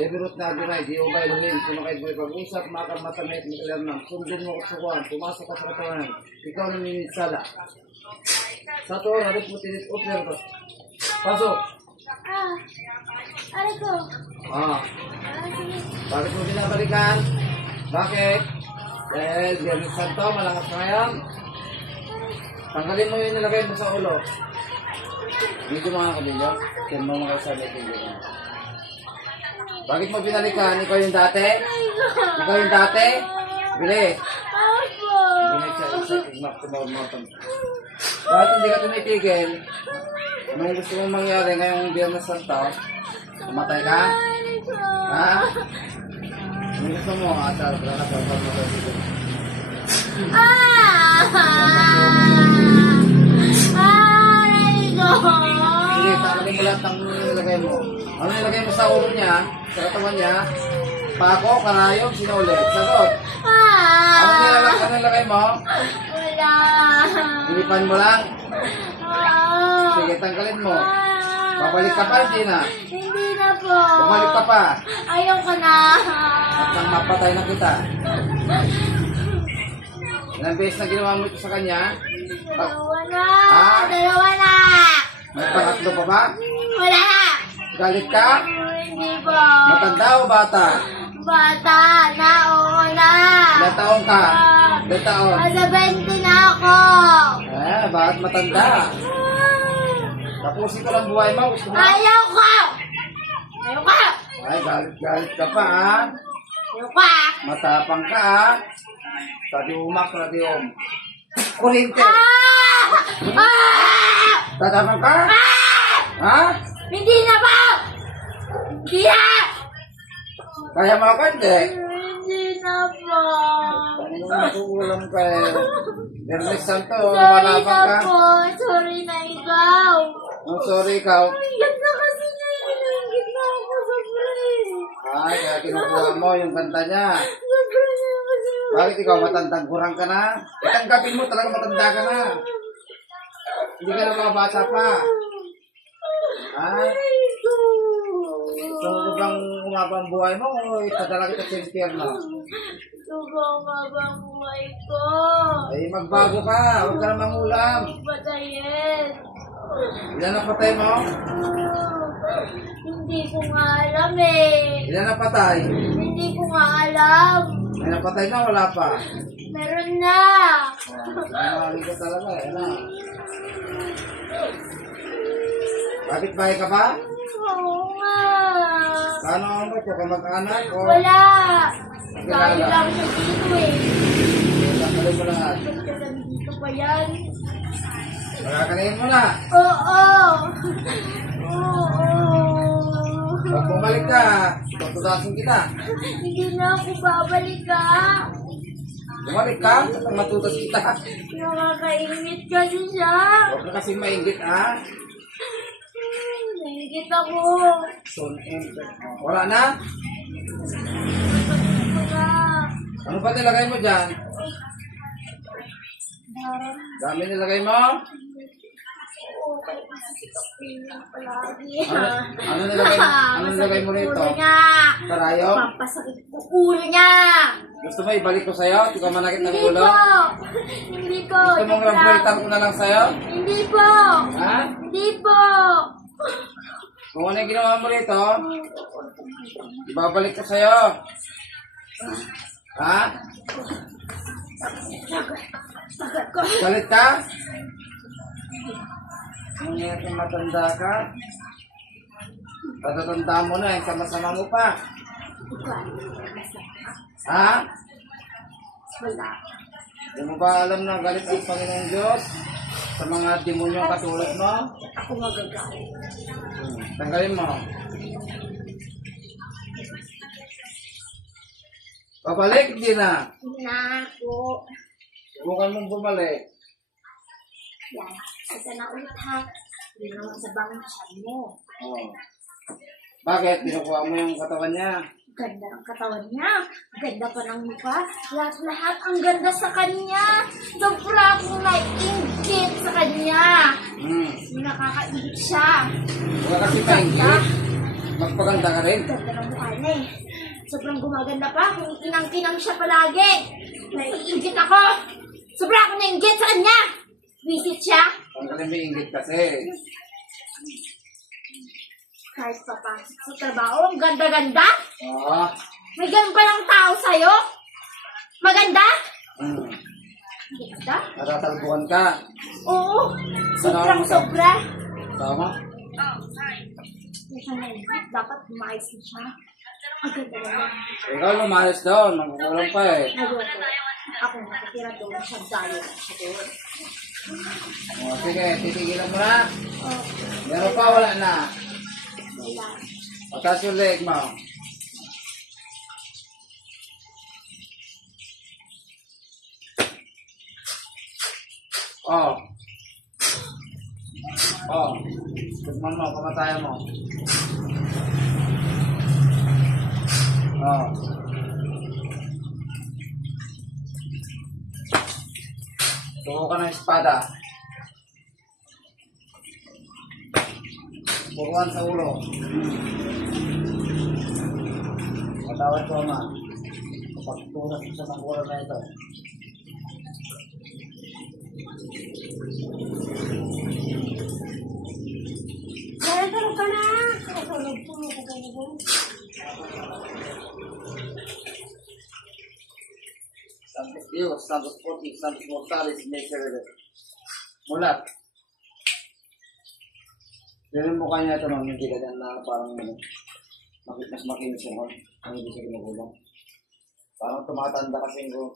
Deberot na Adonai, di ubay lumin, sumakay mo pag-usap, makang matamit, makalam ng sundin mo kasukuhan, pumasok ka sa katawan, ikaw na minitsala. Sa to, halit mo tinit upler ko. Pasok! Aray ko. Sige. Bakit mo binabalikan? Bakit? Dahil Biyernes Santo, malakas ka ngayon. Tanggalin mo yung nilagay mo sa ulo. Dito mga kabilyo, yan mo mga sabi ko. Bakit mo binalikan? Ikaw yung dati? Ikaw yung dati? Bilis. Opo. Bilis sa tigmak tumawag-mawag. Bakit hindi ka tumitigil? Anong gusto mong mangyari ngayong Biyernes Santo? Kumatay ka? Ha? Anong gusto mo? Atal, brana, brana, brana. Aray ko. Sige, tanggalin mo lahat ng nilagay mo. Ano nilagay mo sa ulo niya? Sa katawan niya? Pako, karayom, sinuli. Sagot. Ano nilagay mo? Wala. Inipan mo lang? Sige, tanggalin mo. Babalik ka pa, hindi na. Hindi na po. Bumalik ka pa. Ayaw ko na. At nang mapatay na kita. Ilang beses na ginawa mo ito sa kanya? Dalawa na. Ah? Dalawa na. May pangatlo pa ba? Wala. Galit ka? Hindi po. Matanda o bata? Bata na, oo na. Ilang taon ka? Ilang taon? Nasa 20 na ako. Bakit matanda? Tapusin ko lang buhay mo. Gusto mo? Ayaw ko. Ayaw ko. Ay, galit ka pa ha? Ayaw ko. Matapang ka ha? Sabi umak, sabi Kurinte! Tatapang ka? Ha? Hindi na po. Hindi na. Kaya mo ako hindi? Hindi na po. Kulang ka eh. Biyernes Santo, Sorry malapang na ka. po. Sorry na ikaw. Oh, sorry ikaw. Iyak na kasi niya. Inanggit na ako sa friend. Ay, kaya kinukuha mo yung kanta niya. Sobrang na kasi. Bakit ikaw matandang kurang ka na? Tanggapin mo talaga matanda ka na. Hindi ka na mga bata pa. Ha? Ito. So, bang umabang buhay mo o ipadala kita sa impyerno? Ito ba ang mabang buhay ko? Ay, magbago ka. Huwag ka na mangulam. Patayin. Ilan na patay mo? Hindi ko nga alam eh. Ilan na patay? Hindi ko nga alam. May napatay na, wala pa. Meron na. Sinamali ka talaga eh. Ano? Bakit bahay ka ba? Oo nga. Paano ang mo? Ka mag-anak? O Wala. Nakilala? Bago lang siya dito eh. Tanggalin mo lahat. Kasi dito pa yan. Magkakalayin mo na. Oo. Oo. Pag bumalik ka, tututasin kita. Hindi na ako babalik ah. Bumalik ka, at matutas kita. Nakakaingit kasi siya. Huwag ka kasi maingit, ha? Naingit ako. Soon end. Wala na? Ito na. Ano ba nilagay mo dyan? Dami nilagay mo? Palagi. Ano nilagay mo rito? Karayo? Papasakit ko ulo niya. Gusto mo ibalik ko sa'yo? Hindi ka manakit ng Hindi ulo? po. Hindi po. Gusto mong rambulitan ko na lang sa'yo? Hindi po. Ha? Hindi po. Kung ano yung ginawa mo rito, ibabalik ko sa'yo. Ha? Galit ka? Nangyayari kung matanda ka? Tatatanda mo na, yung sama-sama mo pa. Ha? Wala. Hindi mo ba alam na galit ang Panginoong Diyos sa mga demonyong katulad mo? Ako magagalit. Tanggalin mo. Babalik, hindi na. Hindi na ako. Subukan mong bumalik. Yan. Ito na ulit ha. Hindi naman sa bangsan mo. Oh. Bakit? Binukuha mo yung katawan niya. Ganda ng katawan niya. Ganda pa ng mukha. Lahat-lahat ang ganda sa kanya. Sobra akong naiingit sa kanya. Nakakaingit siya. Wala kasi kaingit. Magpaganda ka rin. Ganda ng mukha na eh. Sobrang gumaganda pa kung inang-kinang siya palagi. Naiingit ako. Sobrang ako nainggit sa kanya. Visit siya. Tanggalin mo yung inggit kasi. Kahit papasok sa trabaho, ang ganda-ganda. Oo. May ganun pa ng tao sa'yo. Maganda. Ganda? Natatalbuhan ka. Oo. Salamat. Sobrang-sobra. Tama? Hindi siya nainggit. Dapat umayos na siya. Ang ganda naman. Ikaw lumayas doon. Nagkukulang pa eh. Ayoko. Ako nakatira doon siya dahil siya doon. O, sige, titigilan mo na. Oh, Meron pa, wala na. wala. Pataas yung leg mo. Oh. Oh. Tignan mo, kamatayan mo. Oh. Tuko ka ng espada. Puruan sa ulo. Patawad ko ama. Pagturas sa tangkulan na ito. Tulog ka na. Tulog. Santos Dios, Santos Fortis, Santos Mortales, Miserere. Mulat. Pero yung mukha niya ito nung hindi ka dyan na parang mas makinis ako. Ang hindi siya ginugulang. Parang tumatanda kasi yung